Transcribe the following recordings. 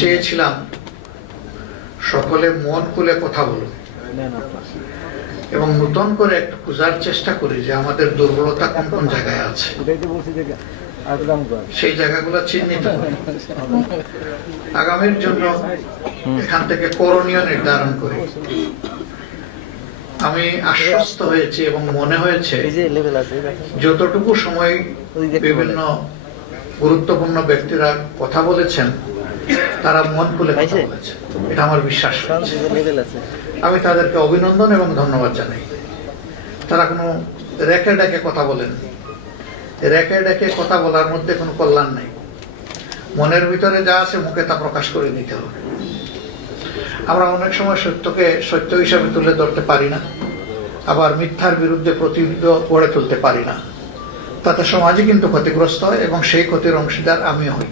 চেয়েছিলাম সকলে মন খুলে কথা বলুন এবং নতুন করে একটু খোঁজার চেষ্টা করি যে আমাদের দুর্বলতা কোন কোন জায়গায় আছে, সেই জায়গাগুলো চিহ্নিত করি, আগামীর জন্য এখান থেকে করণীয় নির্ধারণ করি। আমি আশ্বস্ত হয়েছি এবং মনে হয়েছে যতটুকু সময় বিভিন্ন গুরুত্বপূর্ণ ব্যক্তিরা কথা বলেছেন তারা মন খুলে কথা বলেছেন, এটা আমার বিশ্বাস। আমি তাদেরকে অভিনন্দন এবং ধন্যবাদ জানাই। তারা কোনো রেখে ডেকে কথা বলেন, রেখে ডেকে কথা বলার মধ্যে কোনো কল্যাণ নাই। মনের ভিতরে যা আছে মুখে তা প্রকাশ করে দিতে হবে। আমরা অনেক সময় সত্যকে সত্য হিসাবে তুলে ধরতে পারি না, আবার মিথ্যার বিরুদ্ধে প্রতিরোধ গড়ে তুলতে পারি না। তাতে সমাজই কিন্তু ক্ষতিগ্রস্ত হয় এবং সেই ক্ষতির অংশীদার আমি হই।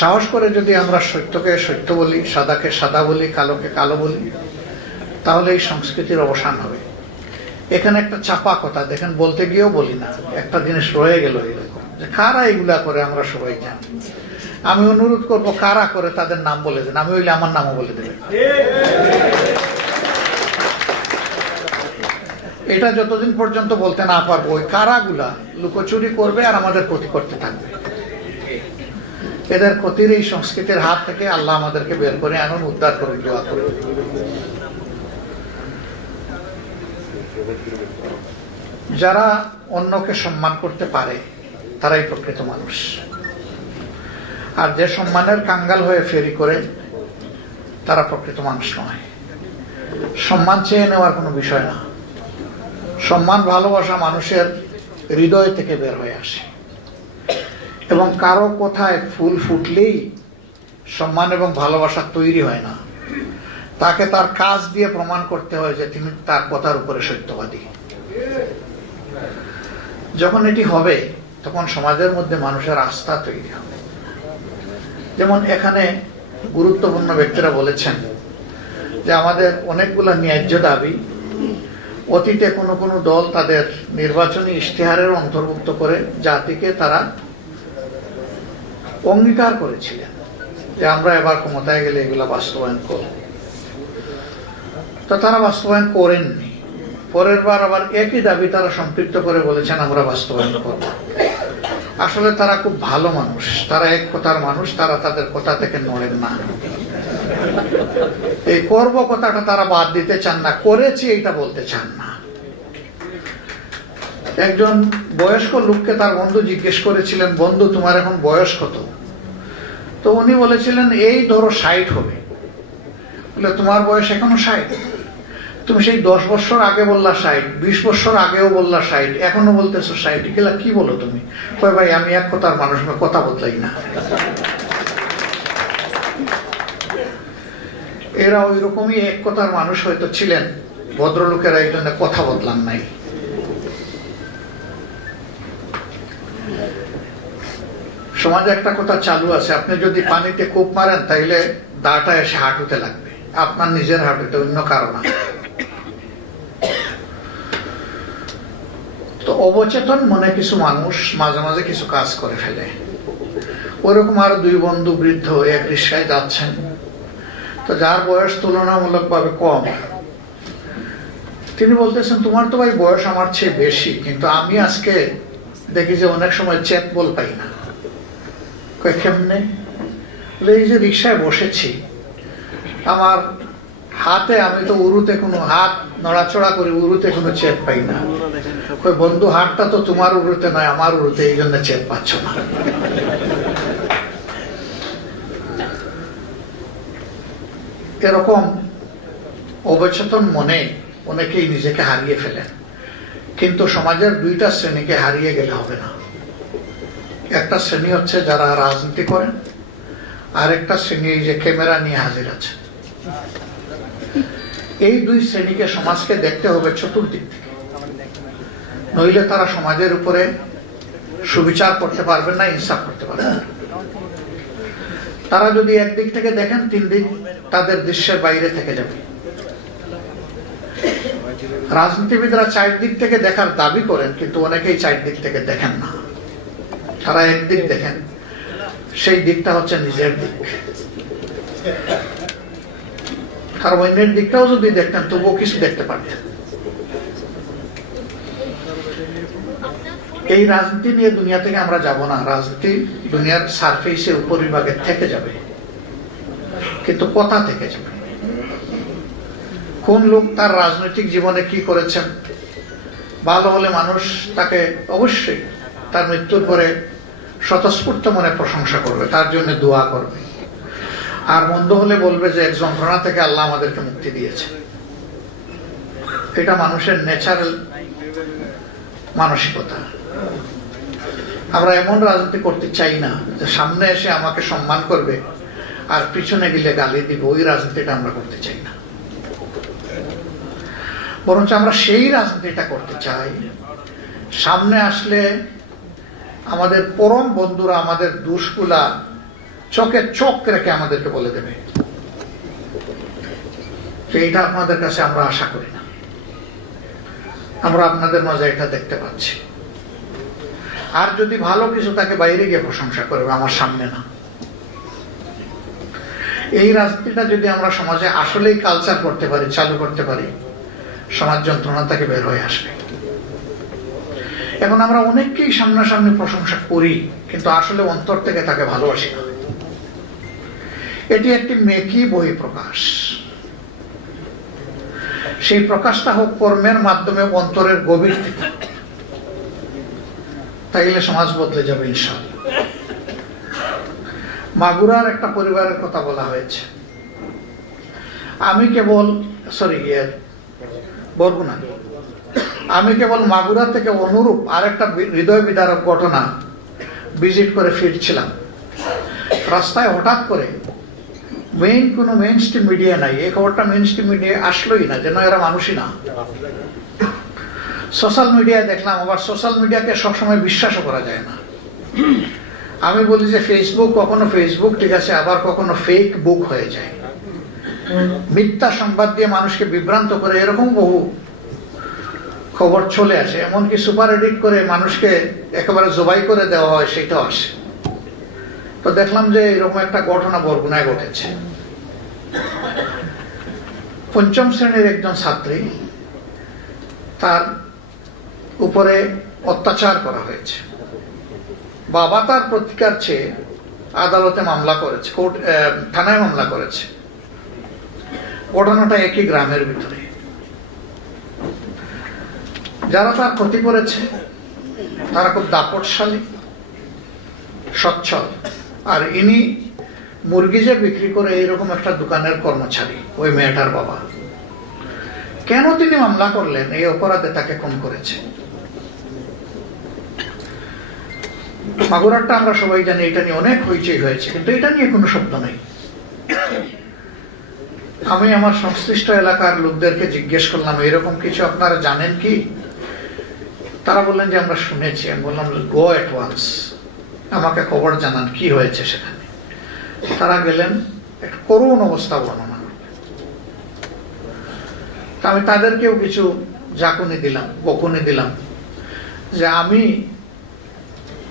সাহস করে যদি আমরা সত্যকে সত্য বলি, সাদাকে সাদা বলি, কালোকে কালো বলি, তাহলে এই সংস্কৃতির অবসান হবে। এখানে একটা চাপা কথা দেখেন, বলতে গিয়েও বলি না, একটা জিনিস রয়ে গেল এরকম যে কারা এগুলা করে আমরা সবাই জানি। আমি অনুরোধ করব কারা করে তাদের নাম বলে দেন, আমি হইলে আমার নামও বলে দেবেন। এটা যতদিন পর্যন্ত বলতে না পারবো ওই কারাগুলা লুকোচুরি করবে আর আমাদের ক্ষতি করতে থাকবে। এদের ক্ষতির এই সংস্কৃতির হাত থেকে আল্লাহ আমাদেরকে বের করে আনুন, উদ্ধার করে, দোয়া করে। যারা অন্যকে সম্মান করতে পারে তারাই প্রকৃত মানুষ। আর যে সম্মানের কাঙ্গাল হয়ে ফেরি করে তারা প্রকৃত মানুষ নয়। সম্মান চেয়ে নেওয়ার কোনো বিষয় না। সম্মান ভালোবাসা মানুষের হৃদয় থেকে বের হয়ে আসে এবং কারো কথায় ফুল ফুটলেই সম্মান এবং ভালোবাসা তৈরি হয় না। তাকে তার কাজ দিয়ে প্রমাণ করতে হয় যে তিনি তার কথার উপরে সত্যবাদী। যখন এটি হবে তখন সমাজের মধ্যে মানুষের আস্থা তৈরি হবে। যেমন এখানে গুরুত্বপূর্ণ ব্যক্তিরা বলেছেন যে আমাদের অনেকগুলো ন্যায্য দাবি অতীতে কোনো কোনো দল তাদের নির্বাচনী ইশতেহারের অন্তর্ভুক্ত করে জাতিকে তারা অঙ্গীকার করেছিলেন যে আমরা এবার ক্ষমতায় গেলে এগুলা বাস্তবায়ন করব। তো তারা বাস্তবায়ন করেননি। পরের বার আবার একই দাবি তারা সম্পৃক্ত করে বলেছেন আমরা বাস্তবায়ন করব। আসলে তারা খুব ভালো মানুষ, তারা এক কথার মানুষ, তারা তাদের কথা থেকে নড়েন না। এই করব কথাটা তারা বাদ দিতে চান না, করেছি এইটা বলতে চান না। একজন বয়স্ক লোককে তার বন্ধু জিজ্ঞেস করেছিলেন, বন্ধু তোমার এখন বয়স কত? তো উনি বলেছিলেন এই ধরো 60 হবে। বলে তোমার বয়স এখনো 60? তুমি সেই 10 বছর আগে বললা 60, 20 বছর আগেও বললা 60, এখনো বলতেছো 60, গেলা কি বলো তুমি? কয় ভাই আমি এক কথার মানুষ, কথা বদলাই না। এরা ওই রকমই এক কথার মানুষ হয়তো ছিলেন, ভদ্রলোকেরা এই জন্য কথা বদলান নাই। সমাজে একটা কথা চালু আছে, আপনি যদি পানিতে কূপ মারেন তাইলে দাটা এসে হাঁটুতে লাগবে, আপনার নিজের হাঁটুতে, অন্য কারণ। তো অবচেতন মনে কিছু মানুষ মাঝে মাঝে কিছু কাজ করে ফেলে। ওরকম আরো 2 বন্ধু বৃদ্ধ এক রিক্সায় যাচ্ছেন। তো যার বয়স তুলনামূলক ভাবে কম, তিনি বলতেছেন তোমার তো ভাই বয়স আমার চেয়ে বেশি, কিন্তু আমি আজকে দেখি যে অনেক সময় চেক বল পাই না। কেমনে? এই যে রিক্সায় বসেছি, আমার হাতে, আমি তো উরুতে কোনো হাত নড়াচড়া করি, উরুতে কোনো চেপ পাই না। বন্ধু হাতটা তো তোমার উরুতে নয়, আমার উরুতে, এই জন্য চেপ পাচ্ছ না। এরকম অবচেতন মনে অনেকেই নিজেকে হারিয়ে ফেলেন। কিন্তু সমাজের 2টা শ্রেণীকে হারিয়ে গেলে হবে না। একটা শ্রেণী হচ্ছে যারা রাজনীতি করেন, আর একটা শ্রেণী এই যে ক্যামেরা নিয়ে হাজির আছে। এই 2 শ্রেণীকে সমাজকে দেখতে হবে চতুর্দিক থেকে, নইলে তারা সমাজের উপরে সুবিচার করতে পারবেন না, ইনসাফ করতে পারবেন না। তারা যদি একদিক থেকে দেখেন, 3 দিক তাদের দৃশ্যের বাইরে থেকে যাবে। রাজনীতিবিদরা 4 দিক থেকে দেখার দাবি করেন, কিন্তু অনেকেই 4 দিক থেকে দেখেন না। তারা একদিক দেখেন। সেই দিকটা হচ্ছে নিজের দিক। আর অন্যের দিকটাও যদি দেখতেন তবুও কিছু দেখতে পারতেন। এই রাজনীতি নিয়ে দুনিয়া থেকে আমরা যাব না, রাজনীতি দুনিয়ার সারফেসে উপরিভাগে থেকে যাবে, কিন্তু কথা থেকে যাবে। কোন লোক তার রাজনৈতিক জীবনে কি করেছেন, ভালো হলে মানুষ তাকে অবশ্যই তার মৃত্যুর পরে স্বতঃস্ফূর্ত মনে প্রশংসা করবে, তার জন্য দোয়া করবে। আর মন্দ হলে বলবে যে এক যন্ত্রণা থেকে আল্লাহ আমাদেরকে মুক্তি দিয়েছে। এটা মানুষের ন্যাচারাল মানসিকতা। আমরা এমন রাজনীতি করতে চাই না যে সামনে এসে আমাকে সম্মান করবে আর পিছনে গেলে গালি দিব, ওই রাজনীতিটা আমরা করতে চাই না। বরঞ্চ আমরা সেই রাজনীতিটা করতে চাই, সামনে আসলে আমাদের পরম বন্ধুরা আমাদের দোষগুলা চোখে চোখ রেখে আমাদেরকে বলে দেবে। এইটা আপনাদের কাছে আমরা আশা করি না। আমরা আপনাদের মাঝে এটা দেখতে পাচ্ছি। আর যদি ভালো কিছু তাকে বাইরে গিয়ে প্রশংসা করবে, আমার সামনে না। এই রাজনীতিটা যদি আমরা সমাজে আসলেই কালচার করতে পারি, চালু করতে পারি, সমাজ যন্ত্রণা থেকে বের হয়ে আসবে। এখন আমরা অনেককেই সামনাসামনি প্রশংসা করি, কিন্তু আসলে অন্তর থেকে তাকে ভালোবাসি না। এটি একটি মেকি বই প্রকাশ। সেই প্রকাশটা হোক কর্মের মাধ্যমে, অন্তরের গভীর থেকে। তাইলে সমাজ বদলে যাবে ইনশাআল্লাহ। মাগুরার একটা পরিবারের কথা বলা হয়েছে। আমি কেবল বরগুনা, আমি কেবল মাগুরা থেকে অনুরূপ আর একটা হৃদয় বিদারক ঘটনা ভিজিট করে ফিরছিলাম। রাস্তায় হঠাৎ করে কোনো মেইন স্ট্রিম মিডিয়া নাই, এই খবরটা মেইন স্ট্রিম মিডিয়া আসলোই না, যেন এরা মানুষই না। সোশ্যাল মিডিয়ায় দেখলাম, আবার সোশ্যাল মিডিয়াকে সবসময় বিশ্বাসও করা যায় না। আমি বলি যে ফেসবুক কখনো ফেসবুক ঠিক আছে, আবার কখনো ফেক বুক হয়ে যায়। মিথ্যা সংবাদ দিয়ে মানুষকে বিভ্রান্ত করে এরকম বহু খবর চলে আসে। এমনকি সুপার এডিট করে মানুষকে একেবারে জবাই করে দেওয়া হয়, সেটাও আসে। তো দেখলাম যে এরকম একটা ঘটনা বরগুনায় ঘটেছে। ৫ম শ্রেণীর একজন ছাত্রী, তার উপরে অত্যাচার করা হয়েছে। বাবা তার প্রতিকার চেয়ে আদালতে মামলা করেছে, থানায় মামলা করেছে। ঘটনাটা একই গ্রামের ভিতরে। যারা তার ক্ষতি করেছে তারা খুব দাপটশালী, সচ্ছল। আর ইনি মুরগি যে বিক্রি করে এইরকম একটা দোকানের কর্মচারী, ওই মেয়েটার বাবা। কেন তিনি মামলা করলেন? এই অপরাধে তাকে খুন করেছে। মাগুরাটা আমরা সবাই জানি, এটা নিয়ে অনেক হইচই হয়েছে, কিন্তু এটা নিয়ে কোনো শব্দ নেই। আমি আমার সংশ্লিষ্ট এলাকার লোকদেরকে জিজ্ঞেস করলাম, এরকম কিছু আপনারা জানেন কি? তারা বললেন যে আমরা শুনেছি। আমি বললাম গো এট ওয়ান্স, আমাকে খবর জানান কি হয়েছে সেখানে। তারা গেলেন, একটা করুণ অবস্থা বর্ণনা করলেন। আমি তাদেরকেও কিছু জাকুনি দিলাম, বকুনি দিলাম যে আমি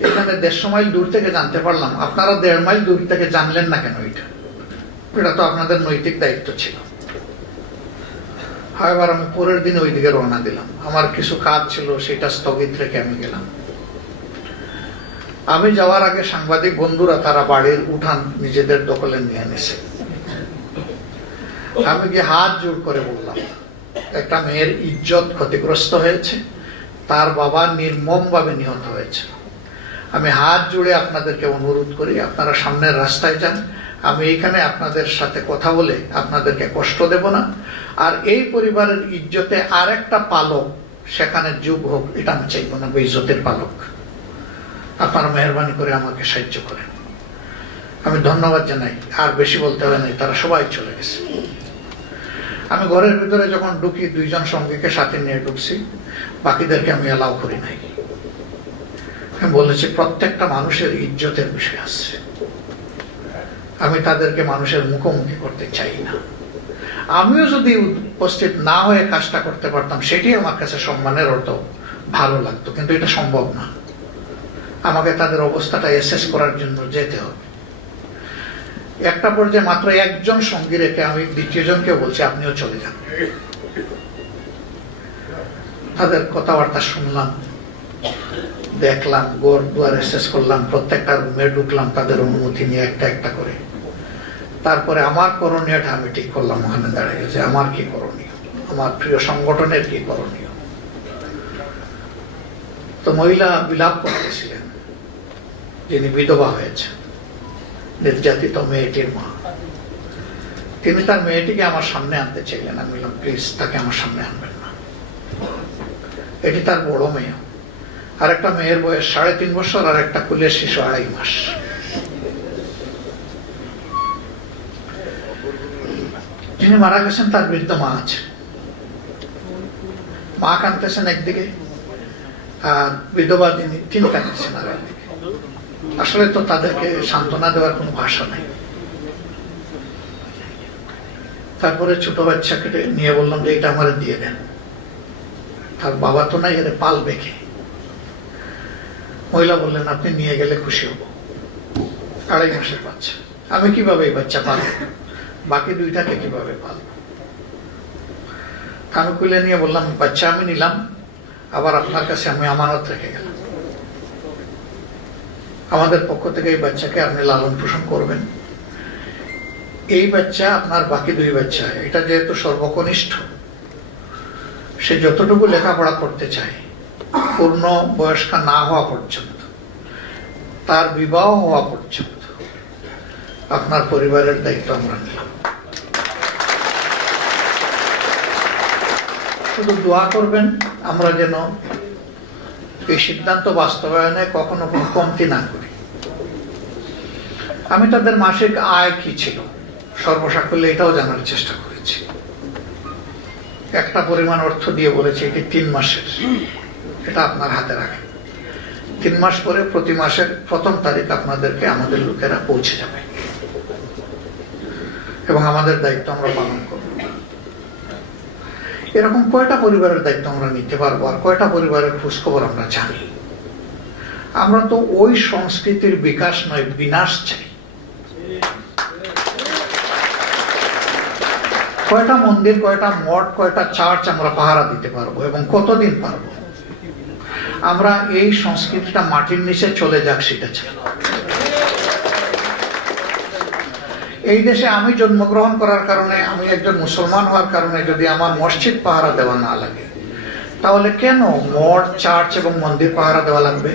এখানে 150 মাইল দূর থেকে জানতে পারলাম, আপনারা 1.5 মাইল দূর থেকে জানলেন না কেন? এটা তো আপনাদের নৈতিক দায়িত্ব ছিল। এবার আমি পরের দিন ওই দিকে রওনা দিলাম। আমার কিছু কাজ ছিল, সেটা স্থগিত রেখে আমি গেলাম। আমি যাওয়ার আগে সাংবাদিক বন্ধুরা তারা বাড়ির উঠান নিজেদের দখলে নিয়ে এনেছে। আমি গিয়ে হাত জোড় করে বললাম, একটা মেয়ের ইজ্জত ক্ষতিগ্রস্ত হয়েছে, তার বাবা নির্মম ভাবে নিহত হয়েছে। আমি হাত জুড়ে আপনাদেরকে অনুরোধ করি, আপনারা সামনের রাস্তায় যান। আমি এখানে আপনাদের সাথে কথা বলে আপনাদেরকে কষ্ট দেব না। আর এই পরিবারের ইজ্জতে আর একটা পালক সেখানে যোগ হোক, এটা আমি চাইব না। ইজ্জতের পালক, আপনারা মেহরবানি করে আমাকে সাহায্য করেন। আমি ধন্যবাদ জানাই। আর বেশি বলতে হবে নাই, তারা সবাই চলে গেছে। আমি ঘরের ভিতরে যখন ঢুকি, 2 জন সঙ্গীকে সাথে নিয়ে ঢুকছি, বাকিদেরকে আমি এলাও করি নাই। আমি বলেছি প্রত্যেকটা মানুষের ইজ্জতের বিষয় আছে, আমি তাদেরকে মানুষের মুখোমুখি করতে চাই না। আমিও যদি উপস্থিত না হয়ে কাজটা করতে পারতাম, সেটি আমার কাছে সম্মানের অর্থ ভালো লাগতো, কিন্তু এটা সম্ভব না। আমাকে তাদের অবস্থাটা এসেস করার জন্য যেতে হবে। একটা পর্যায়ে মাত্র একজন সঙ্গী রেখে আমি দ্বিতীয় জনকে বলছি আপনিও চলে যান। তাদের কথাবার্তা শুনলাম, দেখলাম, ঘর দুয়ারে শেষ করলাম, প্রত্যেকটা রুমে ঢুকলাম তাদের অনুমতি নিয়ে একটা একটা করে। তারপরে আমার করণীয়টা আমি ঠিক করলাম ওখানে দাঁড়িয়ে, যে আমার কি করণীয়, আমার প্রিয় সংগঠনের কি করণীয়। তো মহিলা বিলাপ করতেছিলেন, যিনি বিধবা হয়েছেন, নির্যাতিত মেয়েটির মা। তিনি তার মেয়েটিকে আমার সামনে আনতে চাইলেন। আমি বললাম প্লিজ তাকে আমার সামনে আনবেন না, এটি তার বড় মেয়ে। আর একটা মেয়ের বয়স 3.5 বছর, আর একটা কুলের শিশু 2.5 মাস। যিনি মারা গেছেন তার বৃদ্ধ মা আছে, মা কাঁদতেছেন একদিকে, আর বিধবা তিনি কাঁদতেছেন আর একদিকে। আসলে তো তাদেরকে সান্ত্বনা দেওয়ার কোনো ভাষা নাই। তারপরে ছোট বাচ্চাকে নিয়ে বললাম যে এটা আমার দিয়ে দেন, তার বাবা তো নাই, এর পালবে কে? মহিলা বললেন আপনি নিয়ে গেলে খুশি হব। 2.5 মাসের বাচ্চা, আমি কিভাবে এই বাচ্চা পালব, বাকি দুইটাকে কিভাবে পালব? আমি কুলে নিয়ে বললাম বাচ্চা আমি নিলাম, আবার আপনার কাছে আমি আমানত রেখে গেলাম। আমাদের পক্ষ থেকে এই বাচ্চাকে আপনি লালন পোষণ করবেন। এই বাচ্চা আপনার বাকি 2 বাচ্চা, এটা যেহেতু সর্বকনিষ্ঠ, সে যতটুকু লেখাপড়া করতে চায় পূর্ণ বয়স্ক না হওয়া পর্যন্ত, তার বিবাহ হওয়া পর্যন্ত আপনার পরিবারের দায়িত্ব আমরা নিলাম। শুধু দোয়া করবেন আমরা যেন এই সিদ্ধান্ত বাস্তবায়নে কখনো কোনো কমতি না করি। আমি তাদের মাসিক আয় কি ছিল সর্বসাকল্যে এটাও জানার চেষ্টা করেছি। একটা পরিমাণ অর্থ দিয়ে বলেছি এটি 3 মাসের, এটা আপনার হাতে রাখেন। 3 মাস পরে প্রতি মাসের 1ম তারিখ আপনাদেরকে আমাদের লোকেরা পৌঁছে যাবে, এবং আমাদের দায়িত্ব আমরা পালন করব। এরকম কয়টা পরিবারের দায়িত্ব আমরা নিতে পারবো, আর কয়টা পরিবারের খোঁজখবর আমরা জানি? আমরা তো ওই সংস্কৃতির বিকাশ নয় বিনাশ চাই। কয়টা মন্দির, কয়টা মঠ, কয়টা চার্চ আমরা পাহারা দিতে পারবো, এবং কতদিন পারবো? আমরা এই সংস্কৃতিটা মাটির নিচে চলে যাক সেটা চাই। এই দেশে আমি জন্মগ্রহণ করার কারণে, আমি একজন মুসলমান হওয়ার কারণে যদি আমার মসজিদ পাহারা দেওয়া না লাগে, তাহলে কেন মঠ, চার্চ এবং মন্দির পাহারা দেওয়া লাগবে?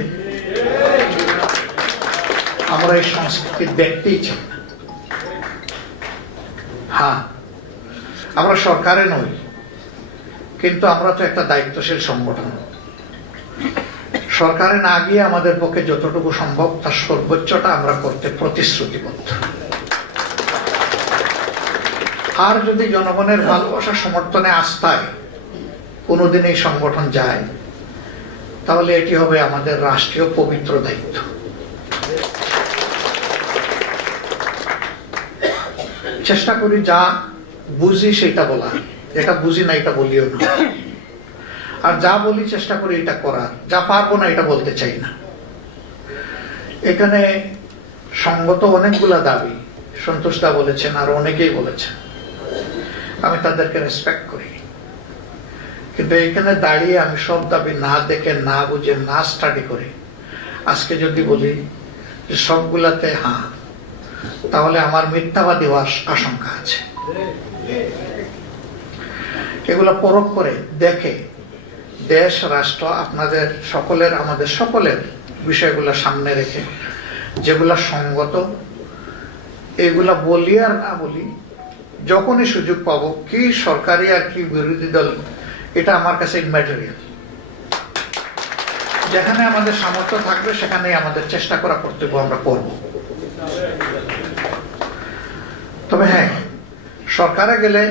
আমরা এই সংস্কৃতি দেখতেই চাই না। হ্যাঁ, আমরা সরকারে নই, কিন্তু আমরা তো একটা দায়িত্বশীল সংগঠন। সরকারে না গিয়ে আমাদের পক্ষে যতটুকু সম্ভব তার সর্বোচ্চটা আমরা করতে প্রতিশ্রুতিবদ্ধ। আর যদি জনগণের ভালোবাসা, সমর্থনে, আস্থায় কোনোদিন এই সংগঠন যায়, তাহলে এটি হবে আমাদের রাষ্ট্রীয় পবিত্র দায়িত্ব। চেষ্টা করি যা বুঝি সেটা বলা, এটা বুঝি না এটা বলিও না, আর যা বলি চেষ্টা করি এটা করার, যা পারবো না এটা বলতে চাই না। এখানে সঙ্গত অনেকগুলা দাবি সন্তোষ দা বলেছেন, আর অনেকেই বলেছেন, আমি তাদেরকে রেসপেক্ট করি। কিন্তু এখানে দাঁড়িয়ে আমি সব দাবি না দেখে, না বুঝে, না স্টাডি করে আজকে যদি বলি যে সবগুলাতে হ্যাঁ, তাহলে আমার মিথ্যাবাদী হওয়ার আশঙ্কা আছে। এগুলা পরখ করে দেখে দেশ, রাষ্ট্র, আপনাদের সকলের, আমাদের সকলের বিষয়গুলা সামনে রেখে যেগুলা সঙ্গত, এগুলা বলি আর না বলি, যখনই সুযোগ পাবো, কি সরকারি আর কি বিরোধী দল, এটা আমার কাছে ইম্যাটেরিয়াল। যেখানে আমাদের সামর্থ্য থাকবে সেখানে আমাদের চেষ্টা করা কর্তব্য আমরা করব। তবে হ্যাঁ, সরকারে গেলে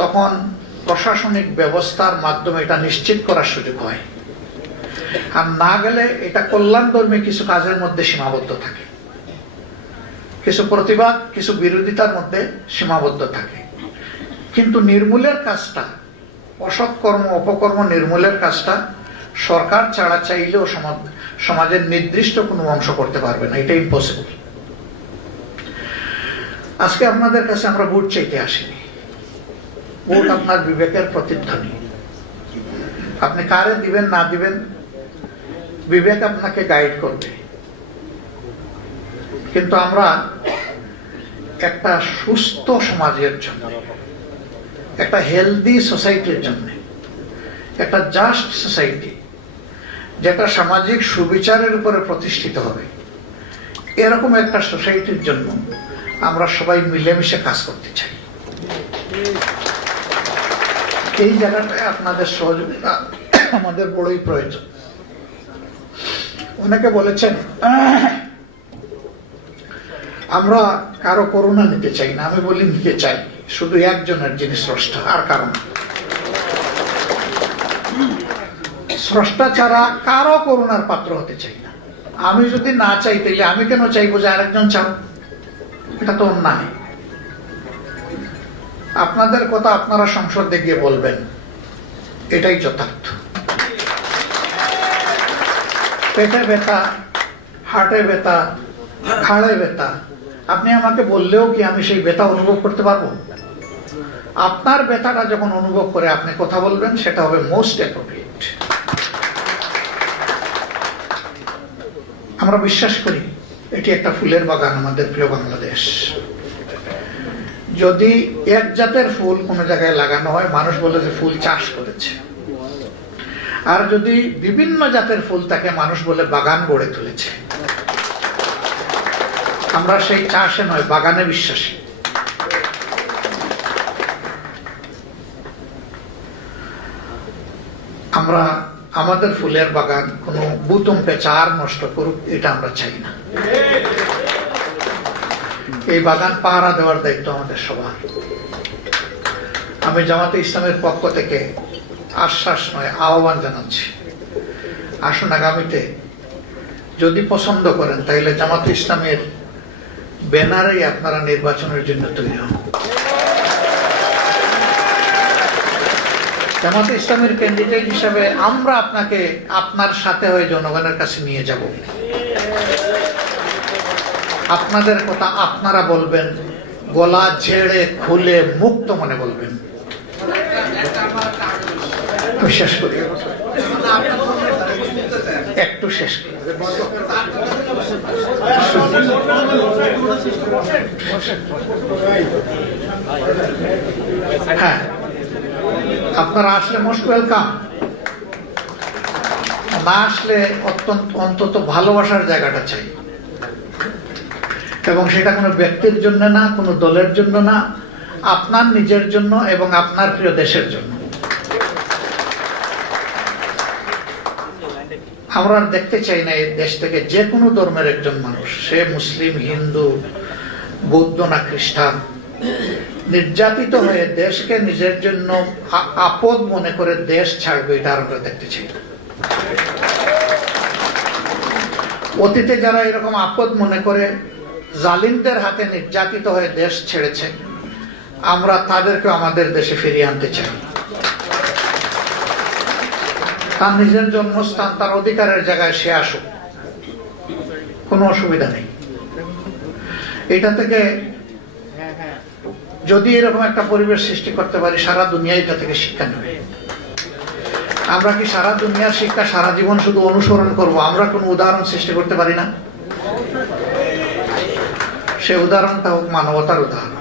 তখন প্রশাসনিক ব্যবস্থার মাধ্যমে এটা নিশ্চিত করার সুযোগ হয়, আর না গেলে এটা কল্যাণধর্মী কিছু কাজের মধ্যে সীমাবদ্ধ থাকে, কিছু প্রতিবাদ, কিছু বিরোধিতার মধ্যে সীমাবদ্ধ থাকে। কিন্তু নির্মূলের কাজটা, অসৎ কর্ম, অপকর্ম নির্মূলের কাজটা সরকার ছাড়া চাইলেও সমাজের নির্দিষ্ট কোনো অংশ করতে পারবে না, এটা ইম্পসিবল। আজকে আপনাদের কাছে আমরা ভোট চাইতে আসিনি। ভোট আপনার বিবেকের প্রতিধ্বনি। আপনি কারে দিবেন না দিবেন, বিবেক আপনাকে গাইড করবে। কিন্তু আমরা একটা সুস্থ সমাজের জন্য, একটা হেলদি সোসাইটির জন্য, একটা জাস্ট সোসাইটি যেটা সামাজিক সুবিচারের উপরে প্রতিষ্ঠিত হবে, এরকম একটা সোসাইটির জন্য আমরা সবাই মিলেমিশে কাজ করতে চাই। এই জায়গাটায় আপনাদের সহযোগিতা আমাদের বড়ই প্রয়োজন। অনেকে বলেছেন আমরা কারো করুণা নিতে চাই না। আমি বলি নিতে চাই, শুধু একজনের যিনি স্রষ্টা, আর কারণ স্রষ্টা ছাড়া কারো করুণার পাত্র হতে চাই না। আমি যদি না চাই তাইলে আমি কেন চাইবো যে আরেকজন চাও? এটা তো অন্যায়। আপনাদের কথা আপনারা সংসদে গিয়ে বলবেন, এটাই যথার্থ। পেটে ব্যথা, হার্টে ব্যথা, ঘাড়ে ব্যথা, আপনি আমাকে বললেও কি আমি সেই ব্যথা অনুভব করতে পারবো? আপনার ব্যথাটা যখন অনুভব করে আপনি কথা বলবেন, সেটা হবে মোস্ট অ্যাপ্রোপ্রিয়েট। আমরা বিশ্বাস করি এটি একটা ফুলের বাগান, আমাদের প্রিয় বাংলাদেশ। যদি এক জাতের ফুল কোন জায়গায় লাগানো হয়, মানুষ বলে যে ফুল চাষ করেছে। আর যদি বিভিন্ন জাতের ফুল থাকে, মানুষ বলে বাগান গড়ে তুলেছে। আমরা সেই চাষে নয়, বাগানে বিশ্বাসী। আমরা আমাদের ফুলের বাগান কোন বুতুম পেঁচার নষ্ট করুক, এটা আমরা চাই না। এই বাগান পাহারা দেওয়ার দায়িত্ব আমাদের সবার। আমি জামাতে ইসলামের পক্ষ থেকে আশ্বাস নয়, আহ্বান জানাচ্ছি, আসুন আগামীতে যদি পছন্দ করেন তাহলে জামাতে ইসলামের ব্যানারেই আপনারা নির্বাচনের জন্য তৈরি হন। জামাতে ইসলামের ক্যান্ডিডেট হিসাবে আমরা আপনাকে আপনার সাথে হয়ে জনগণের কাছে নিয়ে যাব। আপনাদের কথা আপনারা বলবেন, গলা ঝেড়ে খুলে মুক্ত মনে বলবেন। শেষ করি, একটু শেষ করি। হ্যাঁ, আপনারা আসলে মোস্ট ওয়েলকাম। না আসলে অন্তত ভালোবাসার জায়গাটা চাই, এবং সেটা কোনো ব্যক্তির জন্য না, কোনো দলের জন্য না, আপনার নিজের জন্য এবং আপনার প্রিয় দেশের জন্য। আমরা দেখতে চাই না এই দেশ থেকে যে কোনো ধর্মের একজন মানুষ, সে মুসলিম, হিন্দু, বৌদ্ধ না খ্রিস্টান, নির্যাতিত হয়ে দেশকে নিজের জন্য আপদ মনে করে দেশ ছাড়বে, এটা আমরা দেখতে চাই না। অতীতে যারা এরকম আপদ মনে করে জালিমদের হাতে নির্যাতিত হয়ে দেশ ছেড়েছে, আমরা তাদেরকে আমাদের দেশে ফিরিয়ে আনতে চাই। তার নিজের জন্মস্থান, তার অধিকারের জায়গায় সে আসুক, কোনো অসুবিধা নেই। এটা থেকে যদি এরকম একটা পরিবেশ সৃষ্টি করতে পারি, সারা দুনিয়া এটা থেকে শিক্ষা নেবে। আমরা কি সারা দুনিয়ার শিক্ষা সারা জীবন শুধু অনুসরণ করব? আমরা কোনো উদাহরণ সৃষ্টি করতে পারি না? সে উদাহরণটা হোক মানবতার উদাহরণ।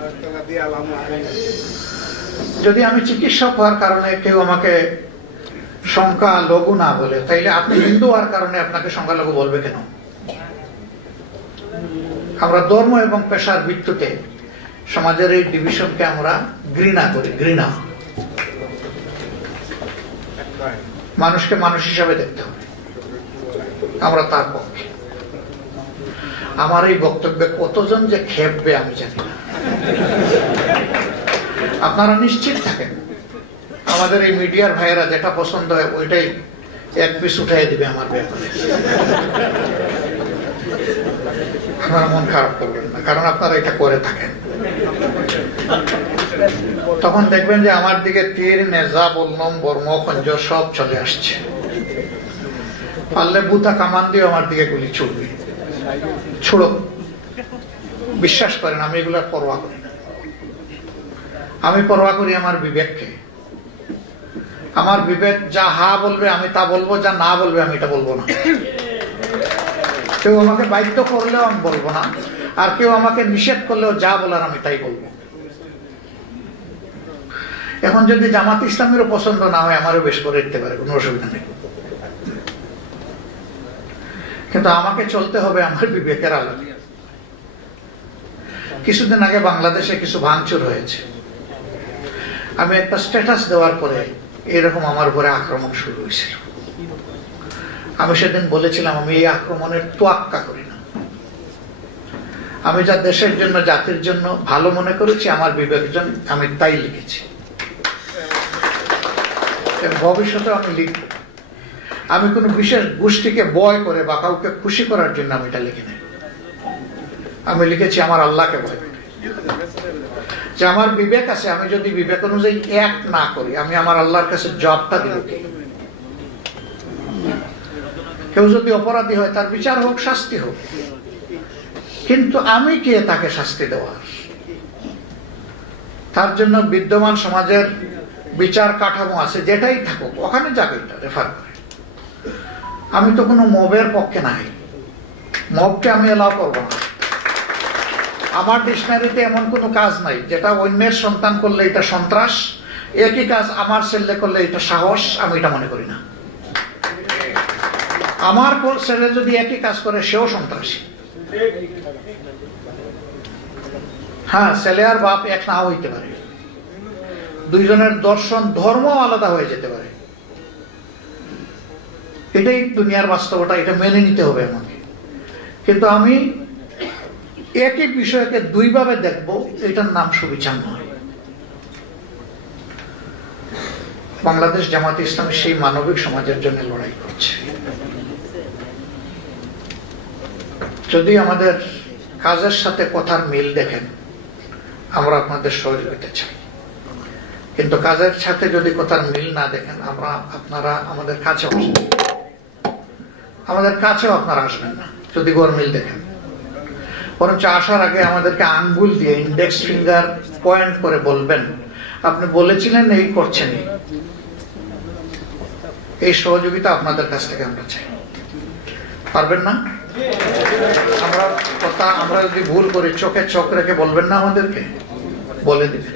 যদি আমি চিকিৎসক হওয়ার কারণে কেউ আমাকে সংখ্যালঘু না বলে, তাইলে আপনি হিন্দু হওয়ার কারণে আপনাকে সংখ্যালঘু বলবে কেন? আমরা ধর্ম এবং পেশার ভিত্তিতে সমাজের এই ডিভিশনকে আমরা ঘৃণা করি। ঘৃণা, মানুষকে মানুষ হিসাবে দেখতে হবে, আমরা তার পক্ষে। আমার এই বক্তব্যে কতজন যে খেপবে আমি জানি না। আপনারা নিশ্চিত থাকেন, আমাদের এই মিডিয়ার ভাইয়েরা যেটা পছন্দ হয় ওইটাই এক পিস উঠাই দিবে আমার ব্যাপারে। আপনারা মন খারাপ করবেন না, কারণ আপনারা এটা করে থাকেন। তখন দেখবেন যে আমার দিকে তীর, নেজা, বলনম, বর্ম, খঞ্জর সব চলে আসছে। পারলে বুতা কামান দিয়ে আমার দিকে গুলি ছুড়বে, ছুড়ো। বিশ্বাস করেন আমি এগুলোর পরোয়া করি না। আমি পরোয়া করি আমার বিবেককে। আমার বিবেক যা হা বলবে আমি তা বলবো, যা না বলবে আমি এটা বলবো না। কেউ আমাকে বাধ্য করলেও আমি বলবো না, আর কেউ আমাকে নিষেধ করলেও যা বলার আমি তাই বলবো। এখন যদি জামাত ইসলামেরও পছন্দ না হয় আমারও বেশ করে দিতে পারে, কোনো অসুবিধা নেই, কিন্তু আমাকে চলতে হবে আমার বিবেকের আলোকে। কিছুদিন আগে বাংলাদেশে কিছু ভাঙচুর হয়েছে। আমি একটা স্ট্যাটাস দেওয়ার পরে এরকম আমার উপরে আক্রমণ শুরু হয়েছিল। আমি সেদিন বলেছিলাম আমি এই আক্রমণের তোয়াক্কা করি না। আমি যা দেশের জন্য জাতির জন্য ভালো মনে করেছি আমার বিবেকের জন্য আমি তাই লিখেছি, ভবিষ্যতে আমি লিখব। আমি কোনো বিশেষ গোষ্ঠীকে বয় করে বা কাউকে খুশি করার জন্য আমি এটা লিখি নাই। আমি লিখেছি আমার আল্লাহকে ভয় করে, যে আমার বিবেক আছে, আমি যদি বিবেক অনুযায়ী এক না করি আমি আমার আল্লাহর কাছে জবাবটা দিব কি? কেউ যদি অপরাধী হয় তার বিচার হোক, শাস্তি হোক, কিন্তু আমি কে তাকে শাস্তি দেওয়ার? তার জন্য বিদ্যমান সমাজের বিচার কাঠামো আছে, যেটাই থাকুক ওখানে যাবে এটা রেফার করে। আমি তো কোনো মবের পক্ষে নাই, মবকে আমি এলাও করবো না। আমার ডিকশনারিতে এমন কোনো কাজ নাই যেটা অন্যের সন্তান করলে এটা সন্ত্রাস, একই কাজ আমার ছেলে করলে এটা সাহস, আমি এটা মনে করি না। আমার ছেলে যদি একই কাজ করে সেও সন্ত্রাসী। হ্যাঁ, ছেলে আর বাপ এক না হইতে পারে, দুইজনের দর্শন ধর্ম আলাদা হয়ে যেতে পারে, এটাই দুনিয়ার বাস্তবতা, এটা মেনে নিতে হবে আমাকে। কিন্তু আমি একই বিষয়কে দুইভাবে দেখব, এটার নাম সুবিচার নয়। বাংলাদেশ জামাত ইসলামী সেই মানবিক সমাজের জন্য লড়াই করছে। যদি আমাদের কাজের সাথে কথার মিল দেখেন আমরা আপনাদের সহযোগিতা চাই, কিন্তু কাজের সাথে যদি কথার মিল না দেখেন আপনারা আমাদের কাছে আসবেন, আমাদের কাছেও আপনারা আসবেন না যদি গরমিল দেখেন। বরঞ্চ আসার আগে আমাদেরকে আঙ্গুল দিয়ে ইন্ডেক্স ফিঙ্গার পয়েন্ট করে বলবেন আপনি বলেছিলেন এই করছেন। এই সহযোগিতা আপনাদের কাছ থেকে আমরা চাই। পারবেন না? আমরা যদি ভুল করি চোখে চোখ রেখে বলবেন না, আমাদেরকে বলে দিবেন।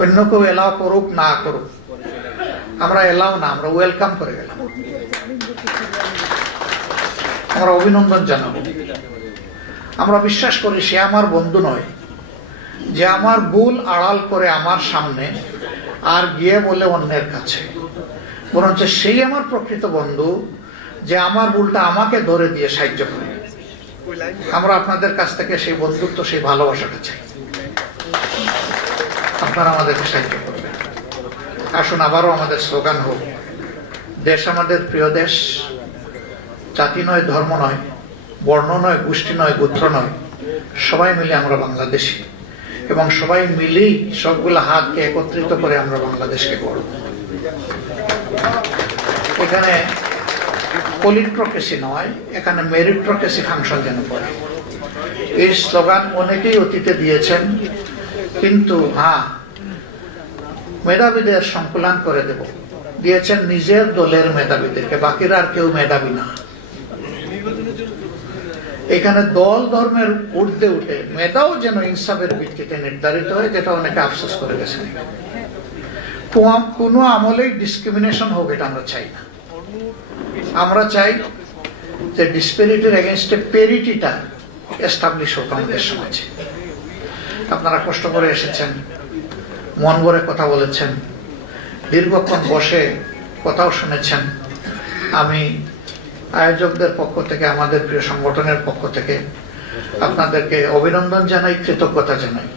অন্য কেউ এলাও করুক না করুক, আমরা এলাও না, আমরা ওয়েলকাম করে গেলাম, আমরা অভিনন্দন জানাবো। আমরা বিশ্বাস করি সে আমার বন্ধু নয় যে আমার ভুল আড়াল করে আমার সামনে আর গিয়ে বলে অন্যের কাছে, বরঞ্চ সেই আমার প্রকৃত বন্ধু যে আমার ভুলটা আমাকে ধরে দিয়ে সাহায্য করে। আমরা আপনাদের কাছ থেকে সেই বন্ধুত্ব, সেই ভালোবাসাটা চাই। আপনারা আমাদেরকে সাহায্য করবেন। আসুন আবারও আমাদের স্লোগান হোক, দেশ আমাদের প্রিয় দেশ, জাতি নয়, ধর্ম নয়, বর্ণ নয়, গোষ্ঠী নয়, গোত্র নয়, সবাই মিলে আমরা বাংলাদেশি, এবং সবাই মিলেই সবগুলো হাতকে একত্রিত করে আমরা বাংলাদেশকে গড়ব। এখানে পলিট্রোক্রেসি নয়, এখানে মেরিট্রোক্রেসি ফাংশন যেন করে। এই স্লোগান অনেকেই অতীতে দিয়েছেন, কিন্তু হ্যাঁ, মেধাবীদের সংকুলান করে দেব দিয়েছেন নিজের দলের মেধাবীদেরকে, বাকিরা আর কেউ মেধাবী না। এখানে দল ধর্মের ঊর্ধ্বে উঠে মেধাও যেন ইনসাফের ভিত্তিতে নির্ধারিত হয়, যেটা অনেকে আফসোস করে গেছেন। কোনো আমলেই ডিসক্রিমিনেশন হোক, এটা আমরা চাই না। আমরা চাই যে ডিসপেরিটির এগেইনস্টে পেরিটিটা এস্টাবলিশ হোক আমাদের সমাজে। আপনারা কষ্ট করে এসেছেন, মন ভরে কথা বলেছেন, দীর্ঘক্ষণ বসে কথাও শুনেছেন। আমি আয়োজকদের পক্ষ থেকে, আমাদের প্রিয় সংগঠনের পক্ষ থেকে আপনাদেরকে অভিনন্দন জানাই, কৃতজ্ঞতা জানাই।